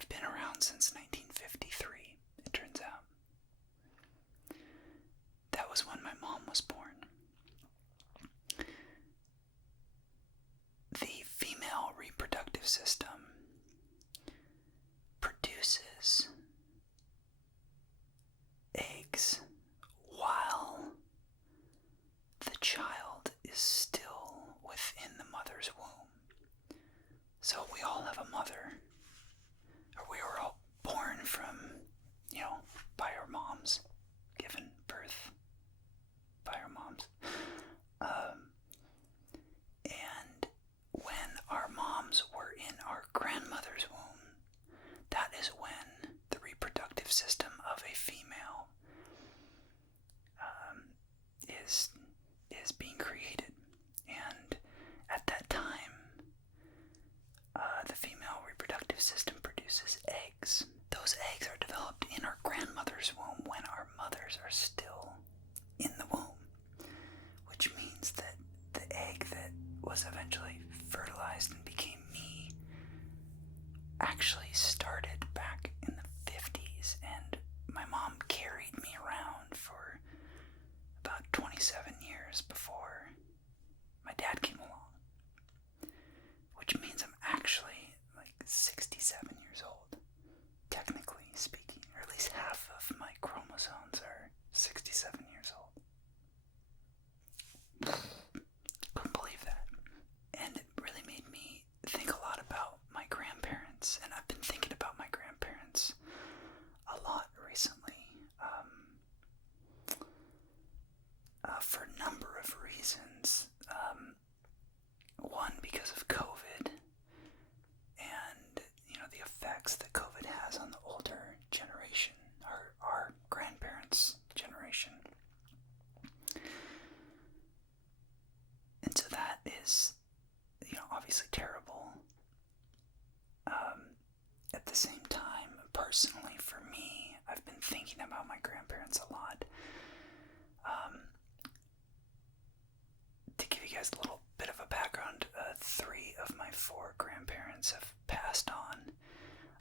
I've been around since 1953, it turns out. That was when my mom was born. The female reproductive system produces eggs while the child is still within the mother's womb. So we all have a mother, or we were all born from, by our moms, given birth by our moms. And when our moms were in our grandmother's womb, that is when the reproductive system of a female is being created. And at that time, the female reproductive system produces eggs. Those eggs are developed in our grandmother's womb when our mothers are still in the womb, which means that the egg that was eventually fertilized and became me actually started back in the 50s, and my mom carried me around for about 27 years before my dad came along, which means I'm actually like 67 years old, technically speaking, or at least half of my chromosomes are 67 years old. Couldn't believe that. And it really made me think a lot about my grandparents, and I've been thinking about my grandparents a lot recently, for a number of reasons. One, because of COVID, and the effects that COVID has on the older generation, our grandparents' generation. And so that is, obviously terrible. At the same time, personally, for me, I've been thinking about my grandparents a lot. To give you guys a little bit of a background, 3 of my 4 grandparents have passed on.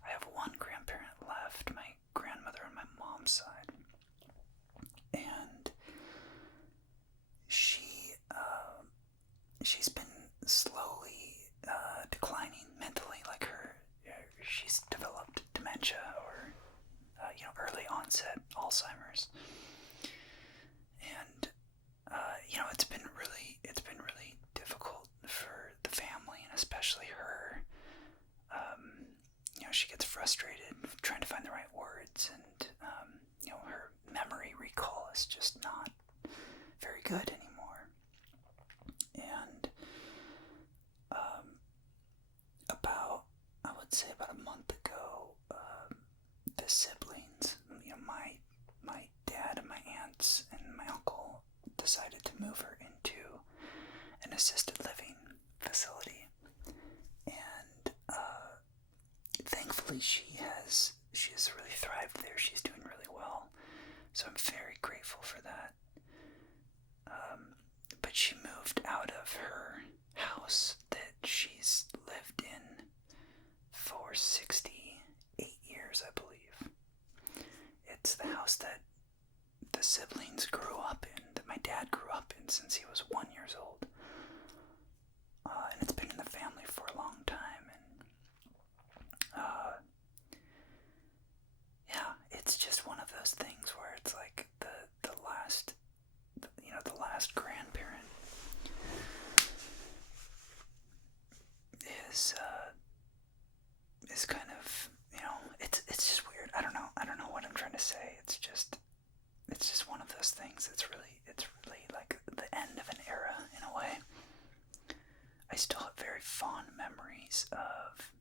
I have one grandparent left, my grandmother on my mom's side. And she's been slowly declining mentally, like she's developed dementia or early onset Alzheimer's. And it's been really difficult for the family, and especially her. She gets frustrated trying to find the right words, and her memory recall is just not very good anymore. And about a month ago, the siblings, my dad and my aunts and my uncle decided to move her into an assisted living facility. And thankfully she has really thrived there. She's doing really well. So I'm very grateful for that. But she moved out of her house that she's lived in for 68 years, I believe. It's the house that the siblings grew up in, that my dad grew up in since he was 1 year old. And it's been in the family for a long time. And it's just one of those things where it's like the last grandparent is kind of, it's just weird. I don't know what I'm trying to say. It's just one of those things. It's really like the end of an era in a way. I still have very fond memories of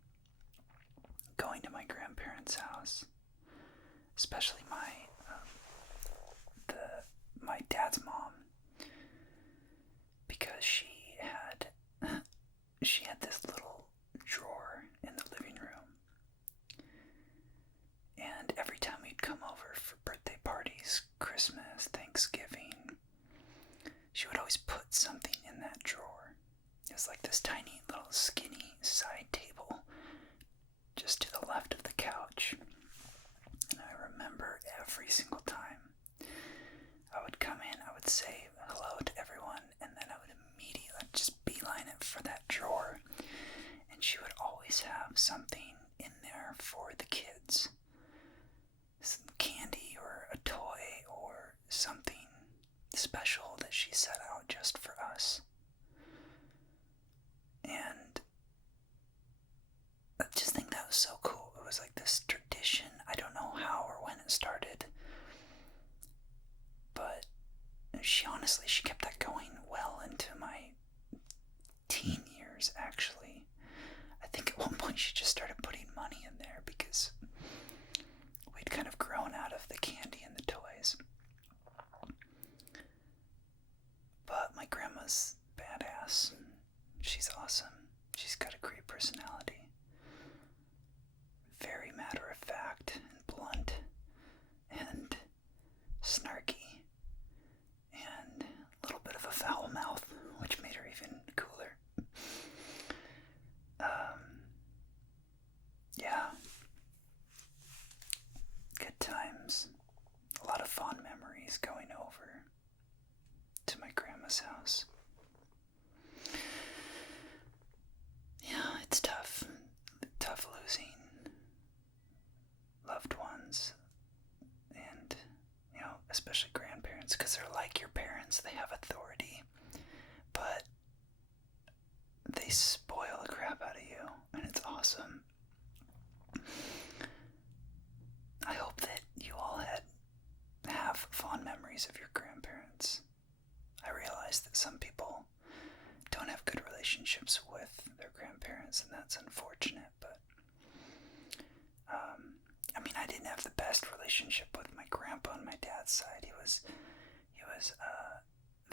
going to my grandparents' house, especially my dad's mom, because she had this little drawer in the living room, and every time we'd come over for birthday parties, Christmas, Thanksgiving, she would always put something in that drawer. It was like this tiny little skinny side table just to the left of the couch. for the kids. Some candy or a toy or something special that she set out just for us. And I just think that was so cool. It was like this tradition. I don't know how or when it started, but she kept that going well into my teen years, actually. I think at one point she just started putting money in there because we'd kind of grown out of the candy and the toys. But my grandma's badass. She's awesome. She's got a great personality. Very matter of fact and blunt and snarky and a little bit of a foul mouth, which made her even cooler. Yeah. Good times. A lot of fond memories going over to my grandma's house. Yeah, it's tough. Tough losing loved ones and, especially grandparents, because they're like your parents. They have authority, but they spoil the crap out of you, and it's awesome. I hope that you all have fond memories of your grandparents. I realize that some people don't have good relationships with their grandparents, and that's unfortunate, but I didn't have the best relationship with my grandpa on my dad's side. He was a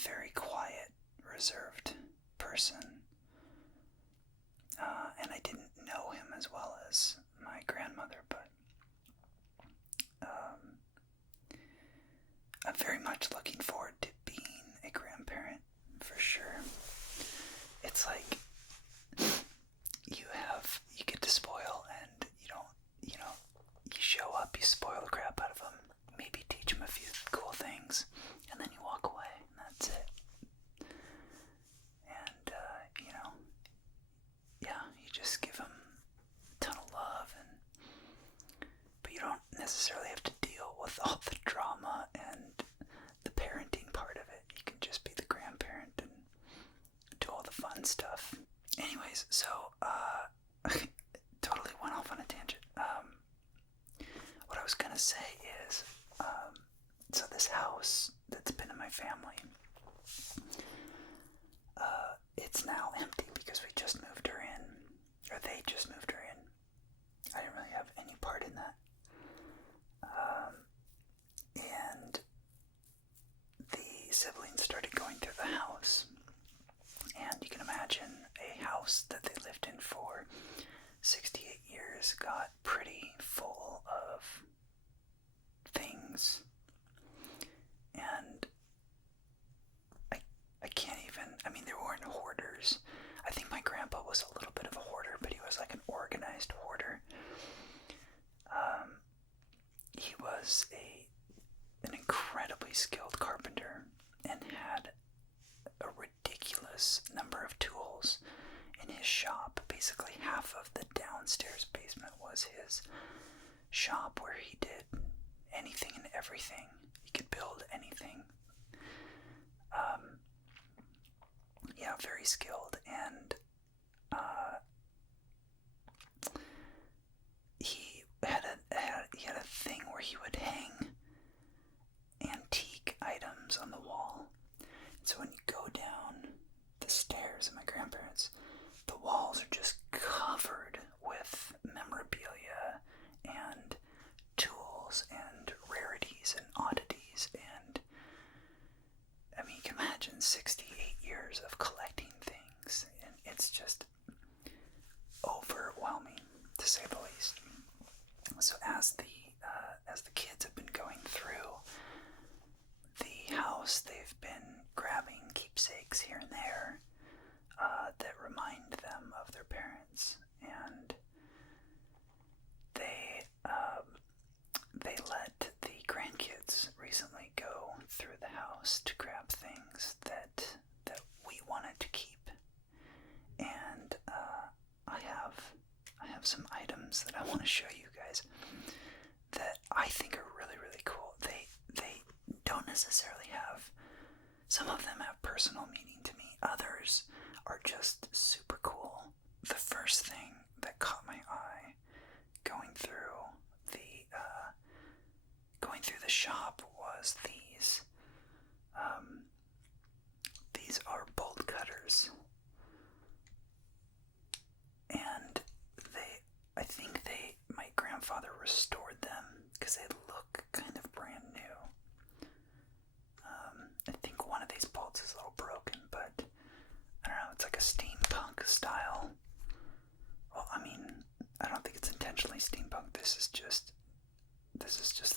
very quiet, reserved person, and I didn't know him as well as my grandmother, but I'm very much looking forward to being a grandparent, for sure. It's like you get to spoil, and you show up, you spoil the crap out of them, maybe teach them a few cool things, and then you walk away, and that's it. And, you just give them a ton of love, but you don't necessarily have to deal with all the drama and the parenting part of it. You can just be the grandparent and do all the fun stuff. Anyways, so, totally went off on a tangent. What I was gonna say is, so this house that's been in my family, it's now empty because we just moved her in, or they just moved her in. I didn't really have any part in that. And the siblings started going through the house, and you can imagine a house that they lived in for 68 years got pretty full of things, and I can't even, there weren't hoarders. I think my grandpa was a little bit of a hoarder, but he was like an organized hoarder. He was an incredibly skilled carpenter and had a ridiculous number of tools in his shop. Basically half of the downstairs basement was his shop, where he did anything and everything. He could build anything. Very skilled, and he had a thing where he would hang antique items on the wall. And so when you go down the stairs at my grandparents', the walls are just covered with memorabilia and tools and rarities and oddities, and you can imagine 68 years of collecting things, and it's just overwhelming, to say the least. So as the kids have been going through the house, they've been grabbing keepsakes here and there that remind them of their parents, and they let the grandkids recently go through the house to grab things that to show you guys that I think are really, really cool. They don't necessarily have, some of them have personal meaning to me. Others are just super cool. The first thing that caught my eye going through the shop was these. These are bolt cutters, and I think my grandfather restored them because they look kind of brand new. I think one of these bolts is a little broken, but I don't know, it's like a steampunk style. Well, I mean, I don't think it's intentionally steampunk. This is just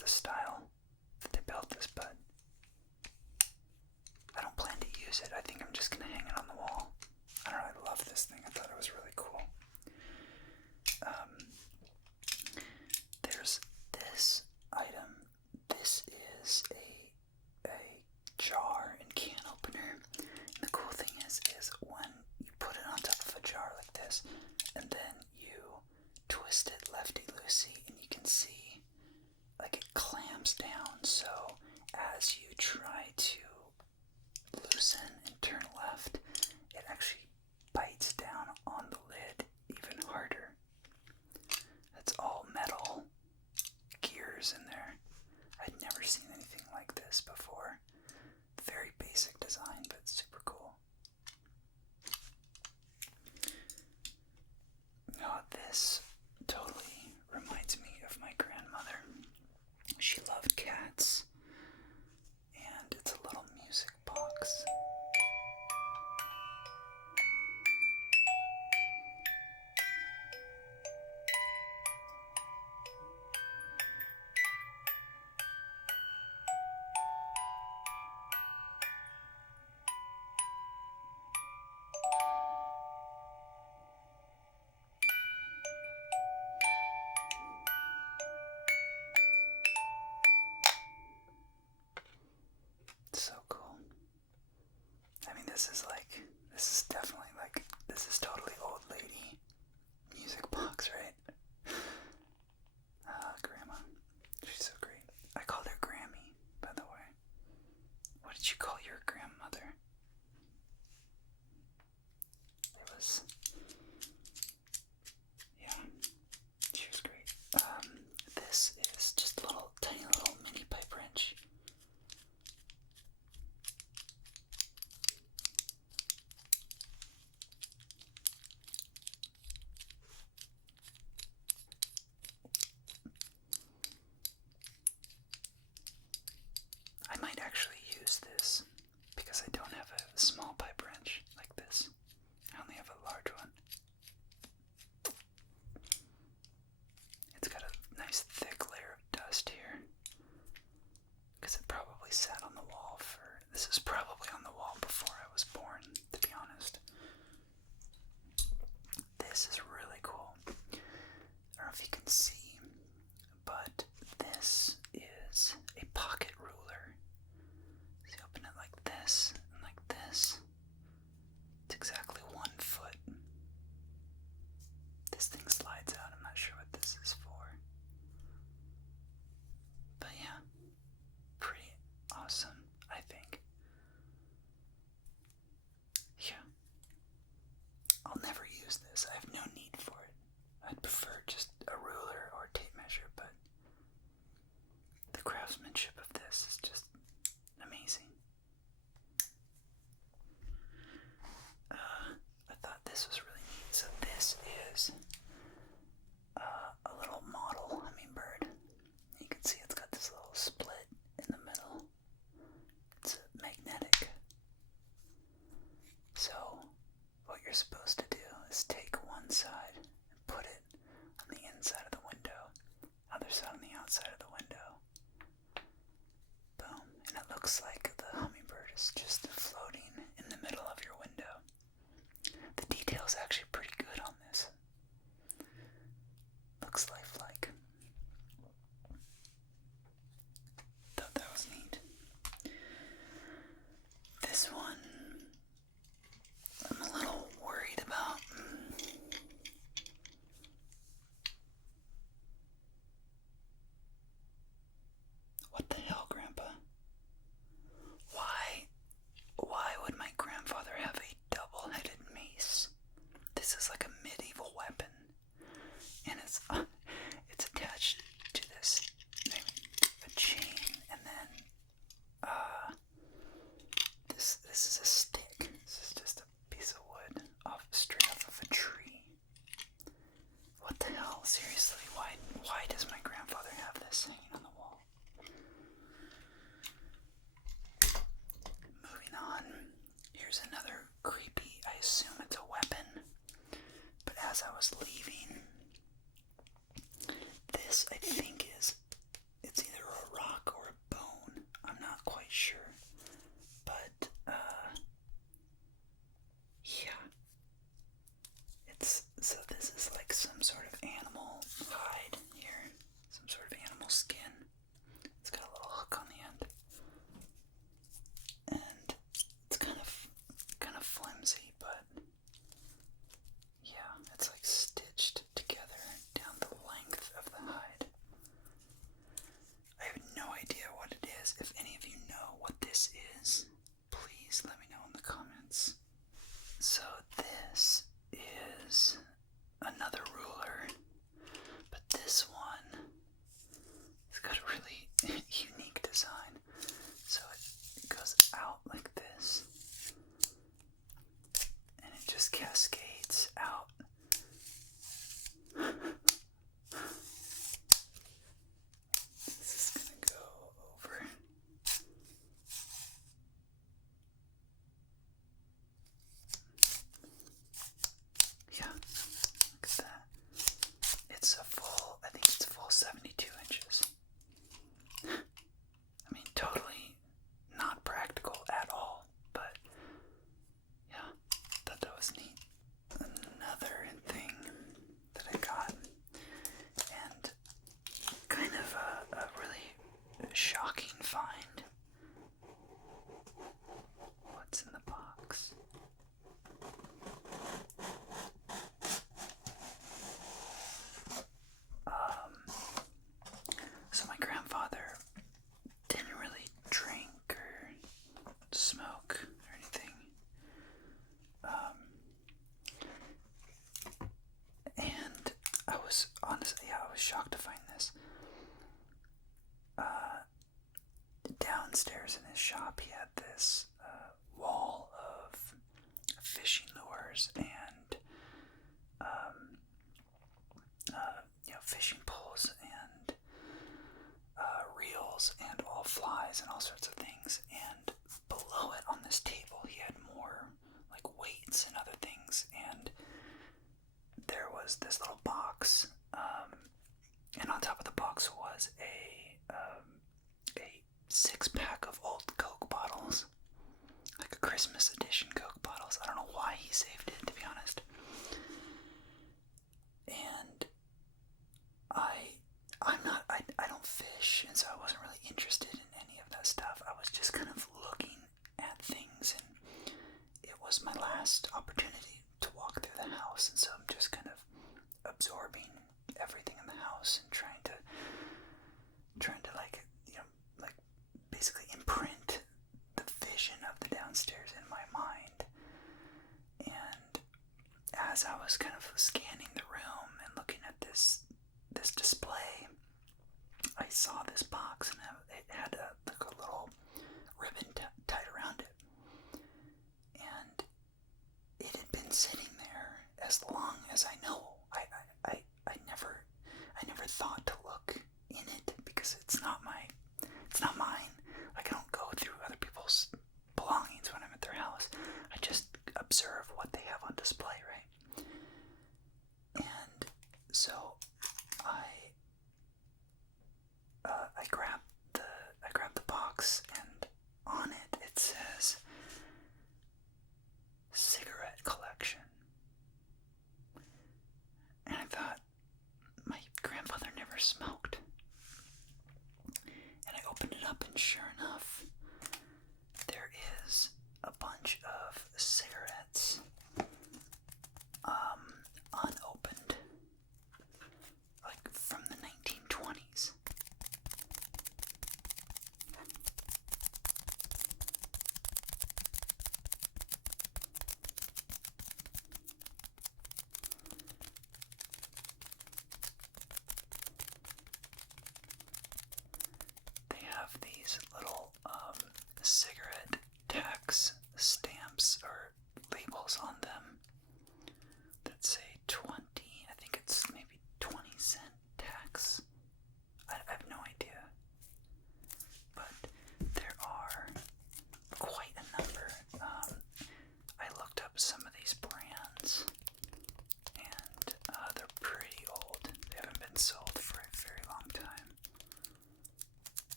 the style that they built this, but I don't plan to use it. I think I'm just gonna hang it on the wall. I don't know, I love this thing. I thought it was really cool. There's this item. This is a jar and can opener. And the cool thing is when you put it on top of a jar like this, and then you twist it lefty-loosey, and you can see like it clamps down. So as you try to loosen and turn left, it actually bites down on the lid even harder. That's all metal gears in there. I'd never seen anything like this before. Very basic design, but super cool. Oh, this totally reminds me of my grandmother. She loved cats, and it's a little music box. So cool. I mean, this is totally old lady music box, right? Grandma. She's so great. I called her Grammy, by the way. What did you call your grandmother? Yeah, she was great. This is just a tiny little mini pipe wrench. I might actually use this because I don't have a small pipe wrench like this. I only have a large one. It's got a nice thick layer of dust here because it probably sat on the wall this is probably on the wall before I was born, to be honest. This is really cool. I don't know if you can see, but this is a pocket ruler. So you open it like this and like this. It's exactly 1 foot. This thing slides out. I'm not sure what this is for. But yeah, pretty awesome, I think. Yeah. I'll never use this. I have no need for it. I'd prefer just a ruler or a tape measure, but the craftsmanship of this is just amazing. I thought this was really neat. So this is a little model hummingbird. You can see it's got this little split in the middle. It's magnetic. So what you're supposed to do is take one side and put it on the inside of the window, other side on the outside of the window. Boom. And it looks like the hummingbird is just floating in the middle of your window. The detail's actually pretty good on this. Looks lifelike. Thought that was neat. This one I'm a little worried about. What the hell, Grandpa? Why would my grandfather have a double-headed mace? This is like a medieval weapon, and it's attached to this a chain, and then this is a stick. This is just a piece of wood straight off of a tree. What the hell? Seriously, why does my grandfather have this hanging on the wall? Moving on, here's another creepy, I assume it's a weapon, but as I was leaving, this I think it's either a rock or a bone, I'm not quite sure, but yeah, so this is like some sort of animal hide here, some sort of animal skin. It's got a little hook on the end, and it's kind of flimsy, but yeah, it's like stitched together down the length of the hide. I have no idea what it is. If any of you know what this is, please let me know in the comments. So this is another ruler, but this one has got a really unique design. So it goes out like this, and it just cascades out. This is gonna go over. Yeah, look at that. I think it's full 72 inches. I mean, totally not practical at all, but yeah, thought that was neat. Another thing that I got, and kind of a really shocking find. What's in the box? So my grandfather didn't really drink or smoke or anything. And I was shocked to find this. Downstairs in his shop, he had this wall of fishing lures and fishing poles and reels and all flies and all sorts of things. And below it on this table, he had more like weights and other things. And there was this little box, and on top of the box was a 6-pack of old Coke bottles, like a Christmas edition Coke bottles. I don't know why he saved it, to be honest. And I don't fish, and so I wasn't really interested in any of that stuff. I was just kind of looking at things, and it was my last opportunity to walk through the house, and so I'm just kind of absorbing everything in the house and trying to like basically imprint the vision of the downstairs in my mind. And as I was kind of scanning the room and looking at this display, I saw this box, and it had a little ribbon tied around it, and it had been sitting there as long as I know. I never thought to look in it because it's not mine. Like, I don't go through other people's belongings when I'm at their house. I just observe what they have on display, right? And so I grabbed the box, and on it says cigarette collection. And I thought, my grandfather never smoked. And I opened it up, and sure enough, there is a bunch of cigarettes, unopened, like from the 1920s.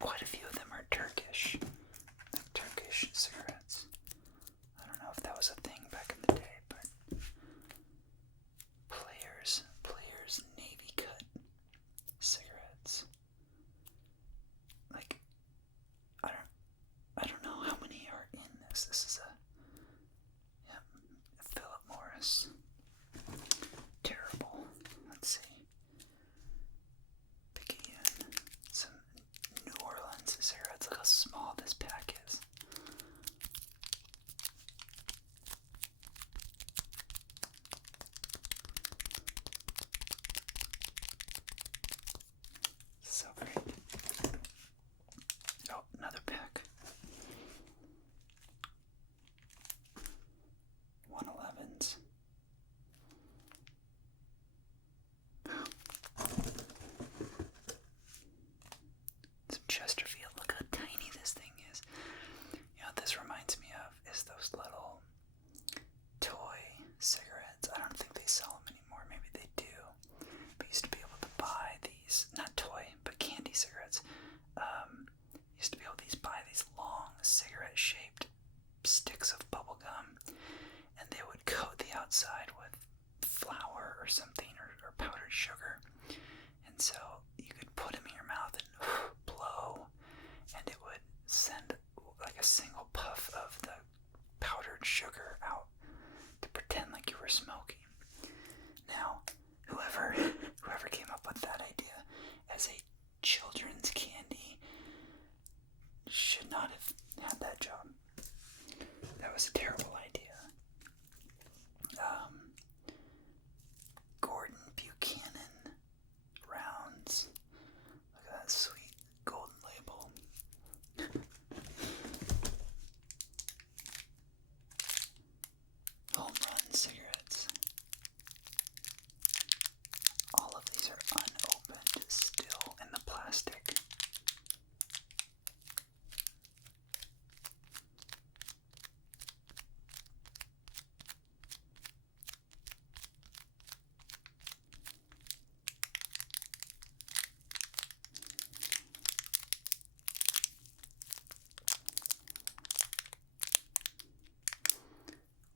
quite a few of them are Turkish. Like Turkish cigarettes. I don't know if that was a thing back in the day, but Players Navy Cut cigarettes. Like, I don't know how many are in this. This is a Philip Morris. Terrible. Let's see. Again, some New Orleans cigarettes. Look how small this pack is. So great. Oh, another pack. 111s. Some Chesterfield. Look how tiny this thing is. You know what this reminds me of is those little toy cigarettes. I don't think they sell them anymore. Maybe they do. But you used to be able to buy these, not toy, but candy cigarettes. Used to be able to buy these long cigarette-shaped sticks of bubble gum, and they would coat the outside with flour or something, or powdered sugar, and so you could put them in your mouth and blow, and it would send like a single puff of the powdered sugar out to pretend like you were smoking. Now, whoever came up with that idea as a children's candy should not have had that job. That was a terrible idea. Gordon Buchanan rounds. Look at that sweet gold label. Home Run cigarettes. All of these are unopened, still in the plastic.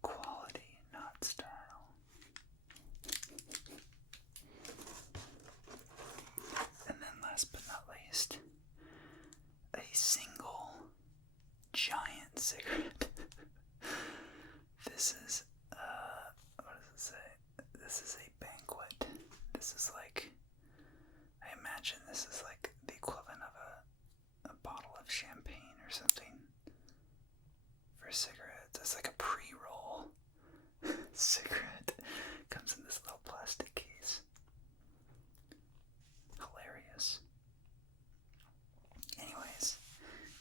Quality, not style. And then last but not least, a single giant cigarette. This is, what does it say? This is a banquet. This is like, I imagine this is like the equivalent of a bottle of champagne or something for cigarettes. It's like a pre-roll cigarette. Comes in this little plastic case. Hilarious. Anyways,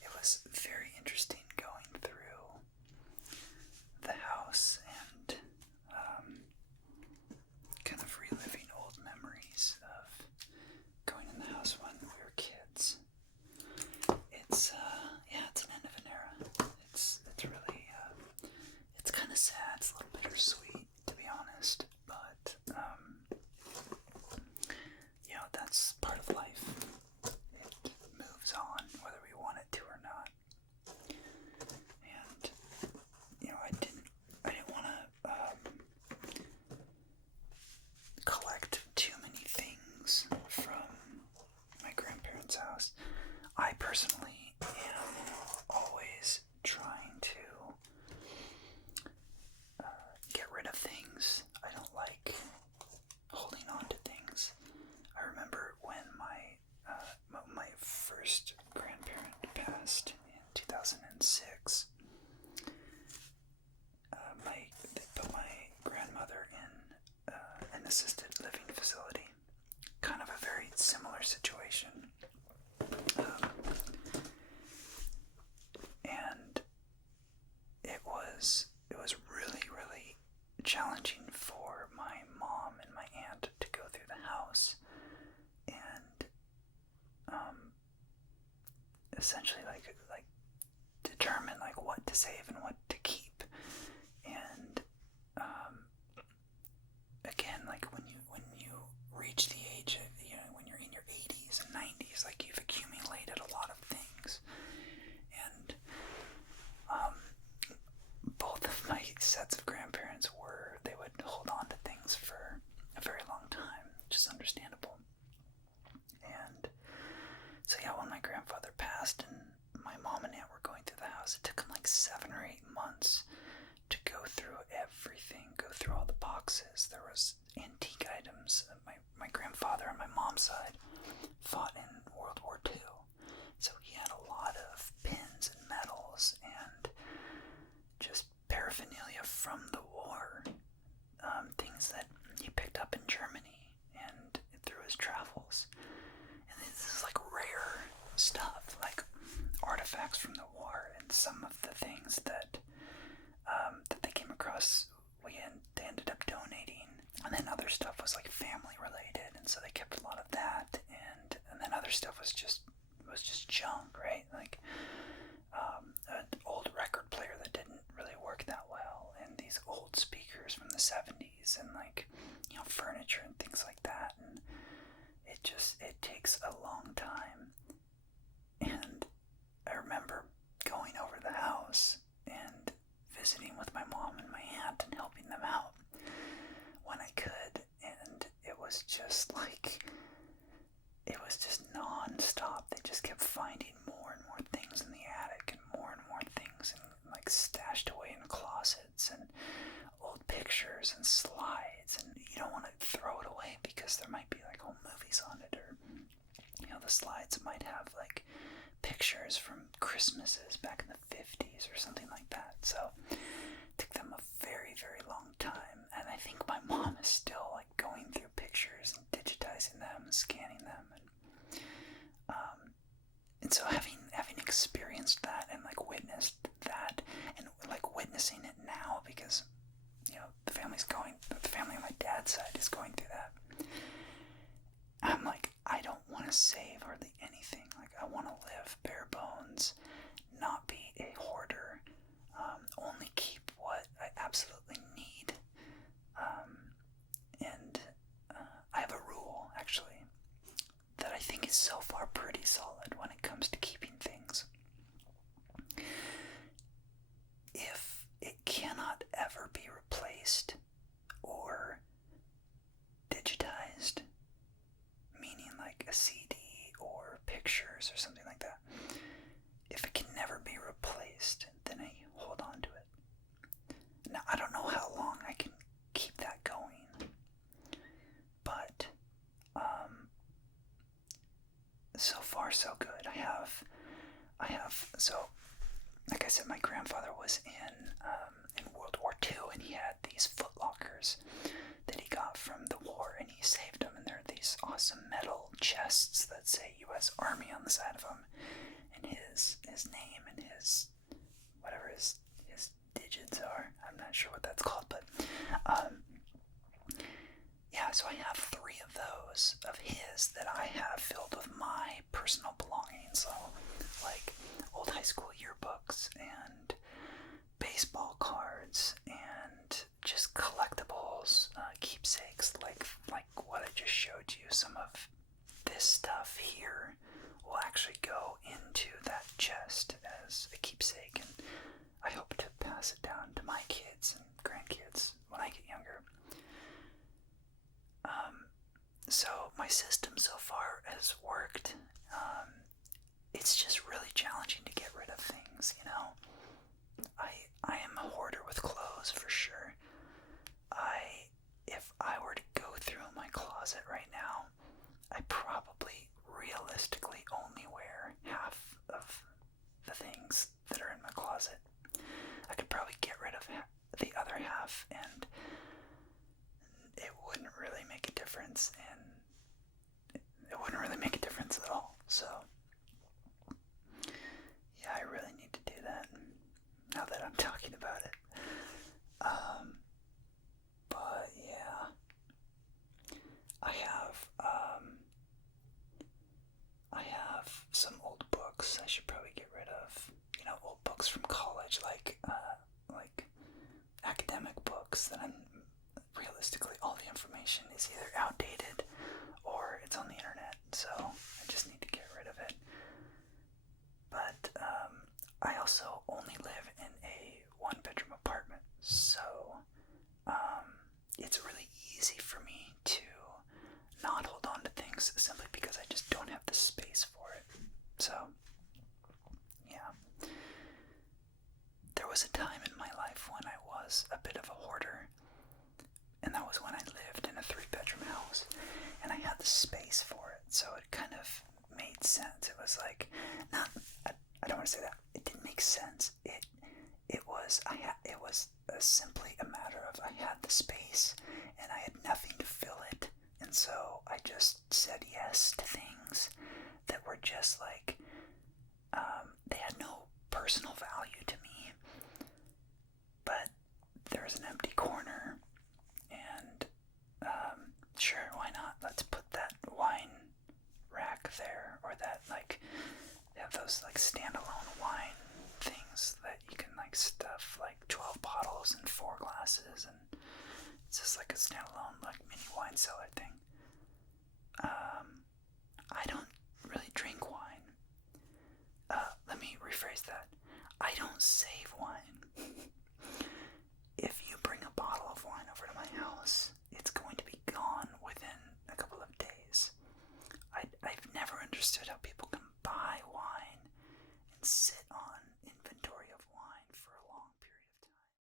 it was very interesting going through the house and kind of reliving old memories of going in the house when we were kids. It's it's an end of an era. It's really it's kind of sad. It's a little bittersweet, to be honest, but that's part of life. It moves on whether we want it to or not. And I didn't want to collect too many things from my grandparents' house. I personally am always trying to get rid of things. I don't like holding on to things. I remember when my first grandparent passed in 2006. They put my grandmother in an assisted living facility. Kind of a very similar situation. And it was really, really challenging for my mom and my aunt to go through the house and essentially like determine like what to save and what to keep. And again, like when you reach the age of, when you're in your 80s and 90s, like you've accumulated a was. It took him like 7 or 8 months to go through everything, go through all the boxes. There was antique items. My grandfather on my mom's side fought in World War II, so he had a lot of pins and medals and just paraphernalia from the war, things that he picked up in Germany and through his travels. And this is like rare stuff, like artifacts from the war, and some of the things that they came across, they ended up donating. And then other stuff was like family related, and so they kept a lot of that. And then other stuff was just junk, right? Like an old record player that didn't really work that well, and these old speakers from the 70s, and like, furniture and things like that. And it takes a long time. And I remember going over the house and visiting with my mom and my aunt and helping them out when I could, and it was just non-stop. They just kept finding more and more things in the attic, and more things, and like stashed away in closets, and old pictures and slides, and you don't want to throw it away because there might be like whole movies on it, or the slides might have like pictures from Christmases back in the 50s or something like that. So it took them a very, very long time, and I think my mom is still like going through pictures and digitizing them and scanning them, and so having experienced that and like witnessed that, and like witnessing it now, because the family on my dad's side is going through that. I'm like, I don't want to save hardly anything. Like, I want to live bare bones, not be a hoarder, only keep what I absolutely need. And I have a rule, actually, that I think is so far pretty solid when it comes to keeping things. If it cannot ever be replaced or digitized, meaning like a CD or pictures or something like that, if it can never be replaced, then I hold on to it. Now, I don't know how long I can keep that going, but so far so good. So like I said, my grandfather was in World War II, and he had these foot lockers that he got from the war, and he saved them, and they're these awesome metal chests that say U.S. Army on the side of them, and his name and his whatever his digits are. I'm not sure what that's called, but yeah, so I have 3 of those of his that I have filled with my personal belongings. So like old high school yearbooks and baseball cards and just collectibles, keepsakes, like what I just showed you. Some of this stuff here will actually go into that chest as a keepsake, and I hope to pass it down to my kids and grandkids when I get younger. So my system so far has worked. It's just really challenging to get rid of things, I am a hoarder with clothes for sure. If I were to go through my closet right now, I probably realistically only wear half of the things that are in my closet. I could probably get rid of the other half, and it wouldn't really make a difference, at all. So yeah, I really need to do that now that I'm talking about it. But yeah, I have some old books I should probably get rid of. Old books from college, like academic books that realistically all the information is either outdated or it's on the internet, so I just need to get rid of it. But I also only live in a 1-bedroom apartment, so it's really easy for me to not hold on to things simply because I just don't have the space for it. So yeah, was a time in my life when I was a bit of a hoarder, and that was when I lived in a 3-bedroom house, and I had the space for it, so it kind of made sense. It was like, I don't want to say that. It didn't make sense. It was simply a matter of I had the space, and I had nothing to fill it, and so I just said yes to things that were just like, they had no personal value to me, but there was an empty corner, and sure, why not? Let's put that wine rack there, or that, like, they have those like standalone wine things that you can like stuff like 12 bottles and 4 glasses, and it's just like a standalone like mini wine cellar thing. I don't really drink wine. Let me rephrase that. I don't save